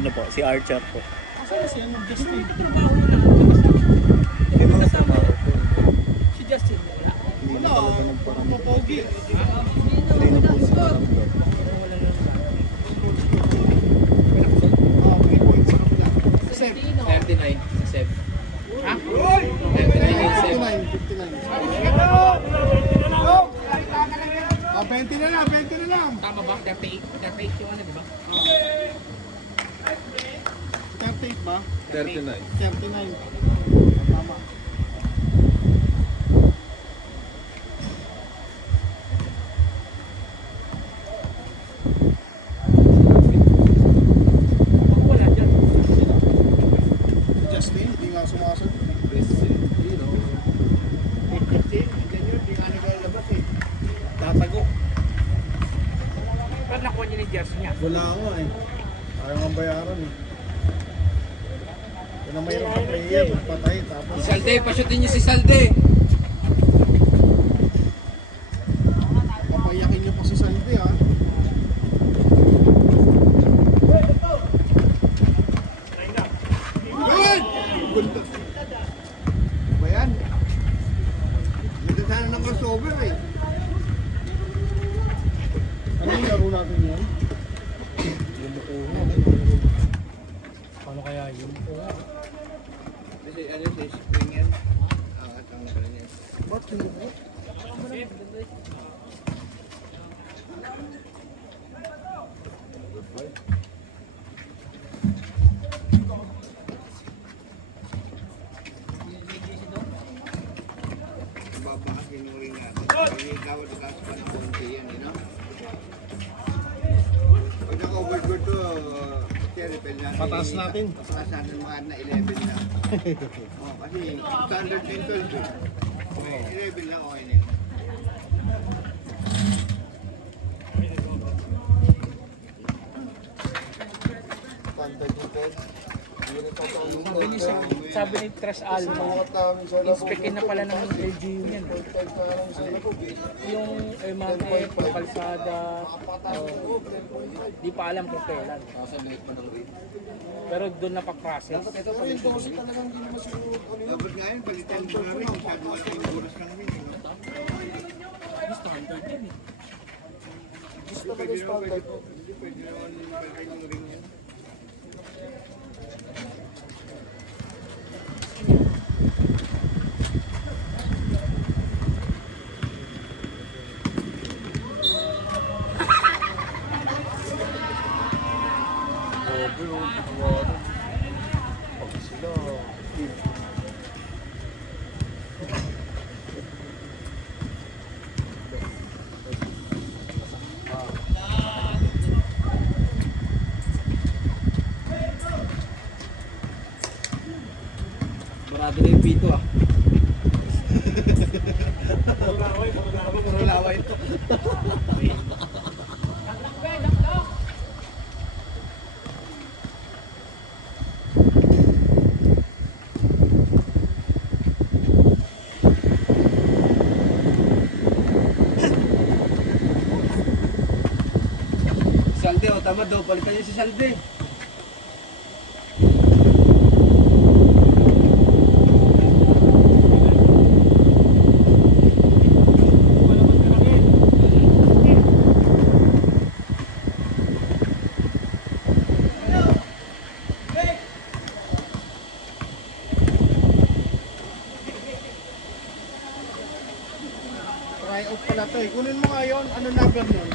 ano po, si Archer po. Asan na siya? Nag-Justin. May mga trabaho po. Si Justin. Hindi na talaga nagparamdam. Mapogi. Hindi na po nagparamdam. Sa Seb. 39 sa Seb. Ha? 39 sa Seb. 20 na lang, 20 na lang. Tama ba? 38 yung ano, di ba? 38 ba? 39. 39. Tama. Wala dyan. Justin, hindi nga sumasagot. Tatago. Ba't nakuha niya ni Jers niya? Wala ako eh. Ayaw nga bayaran eh. Kung na mayroon ka player, magpatay. Tapos, Si Salde, pasyutin niyo si Salde. papayakin niyo po si Sandy ha. Yun! Ganda. Ba yan? Ganda sana ng crossover eh. Ano yung laro natin yan? Paano kaya yun? Kasi ano sa spring yan? At ang pala niya. Ba't sinukot? Babahasin yung ring natin. Hindi ikaw takas pa ng konti yan, no? Pag naka-overboard to, repel natin. Pataas natin. Pataas natin mga na 11 lang. Kasi standard 10, 12 eh. 11 lang, okay na yun. Sabi ni Trash Alma, inspekin na pala ng LGU yan. Yung MRF, kalsada, di pa alam kung kailan. Pero doon napaprocess. Dapat nga yun, palitan mo na rin. Masyado wala yung oras ng rin, no? Pwede naman palitan yung ring yan. Marado na yung pito ah. Puro laway ito. Salde, o tama daw, palitan niyo si Salde. Try out pala to eh. Kunin mo nga yun. Ano number nun?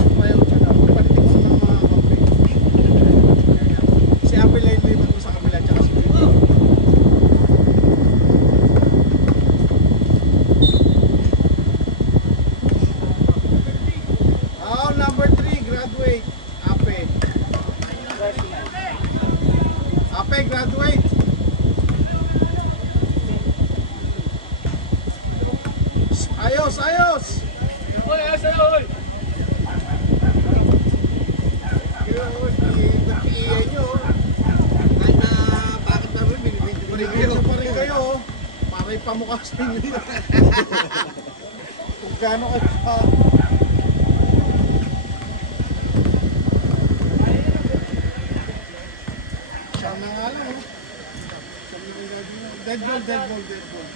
Sumayaw siya na. Pagpalitin ko sa mga Ayos, ayos! Nag-PA nyo. Kahit na bakit na rin, binibigyan ko rin kayo. Binibigyan pa rin kayo, oh. Para ipamukha sa inyo. Kung gaano kayo pa. Siya na nga lang, oh. Siya na nga lang. Dead ball, dead ball, dead ball.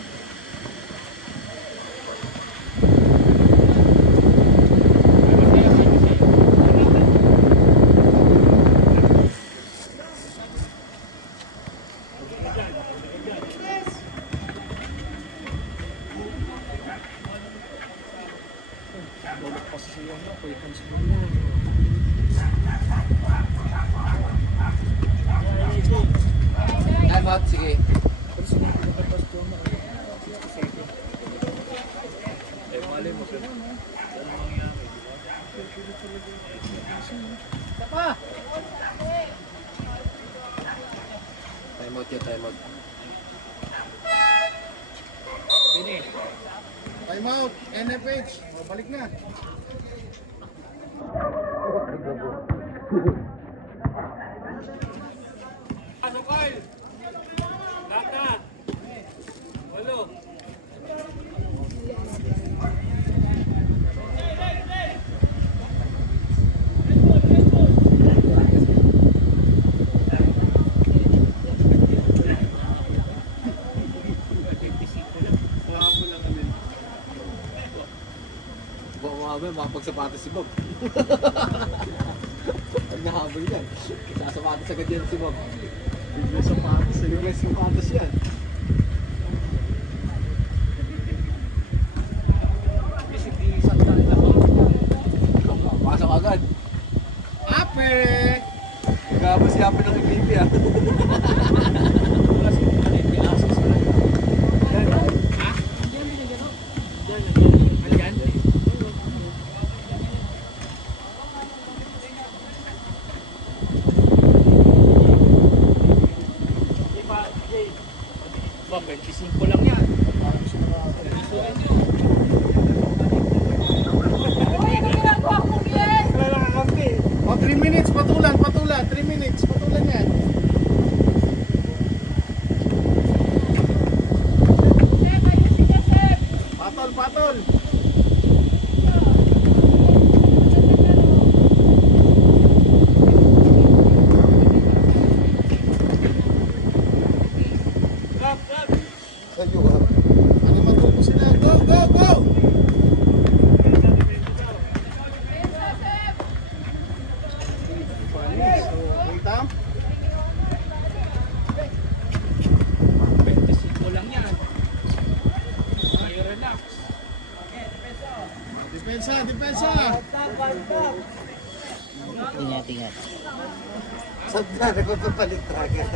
Time out, sige. Time out yun, time out. Time out, NFH. O, balik na. Baka mamaya makapagsapatos si Bob. Pag nahabol yan, sasapatos agad yan si Bob. Bigla sa patas. Bigla sapatos yan. Pasok agad. Ape! Gabas siya pa ng MVP ah. Ba, 25 lang yan. O, 3 minutes, patulan, patulan. 3 minutes, patulan yan. Patol, patol. Sa'yo ah. Ano matuto sila? Go, go, go! So, wait up. 25 lang yan. Ay, relax. Depensa, depensa. Ingat-ingat. Saan na? Nagpapalit agad.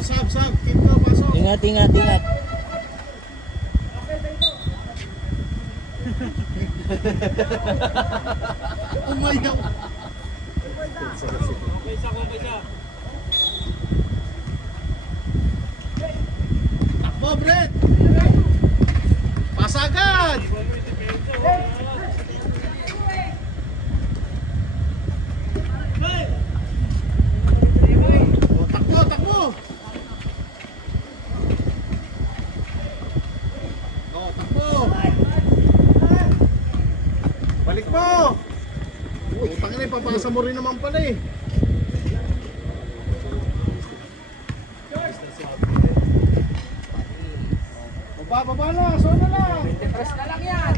Sab, sab. Keep go, pasok. Ingat. Umayaw. Takbo, Brett. Pasagad. O, takbo, takbo. O, takbo. Balik mo. Utang na, ipapasa mo rin naman pala eh. Baba na, so na lang. Press na lang yan.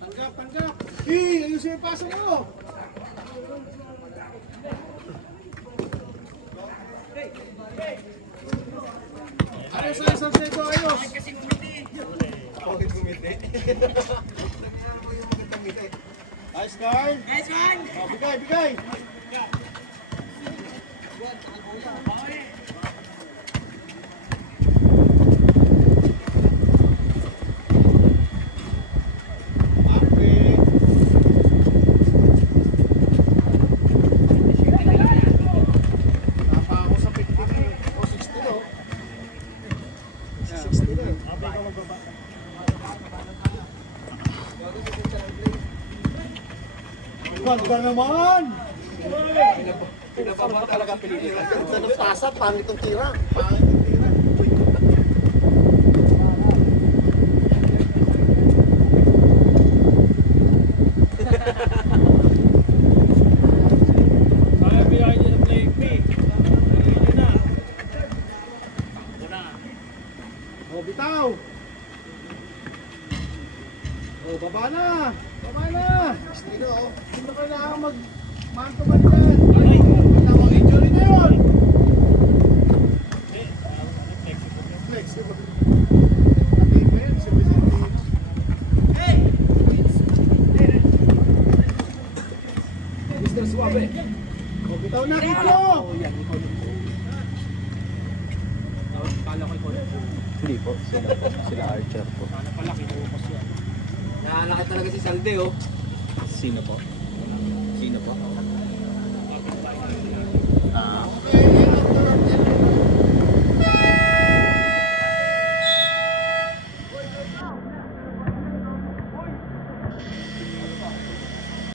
Tanggap, tanggap. Ayusin yung pasa mo. Ayos, ayos, Salcedo, ayos. Bakit gumiti? Nice card. Nice one. Oh, bigay, bigay. Ganda naman! Pinapabot talaga pilihan. Sa ng tasa, pangit ang tira. Kaya bigay niyo ng playing fee. Bigay niyo na. Ito na. O, bitaw! O, baba na! Baba na! Estilo, oh. Hindi na kailangan mag-man-to-man yan. Tawag injury na yun! Flexible. Pati ba yun? Si Vicente. Mr. Suave. O, bitaw na dito! Kala ko ikaw. Hindi po, sila Archer po. Sana pala kinupas yan. Nakalaki talaga si Salde oh. Sino po? Sino po?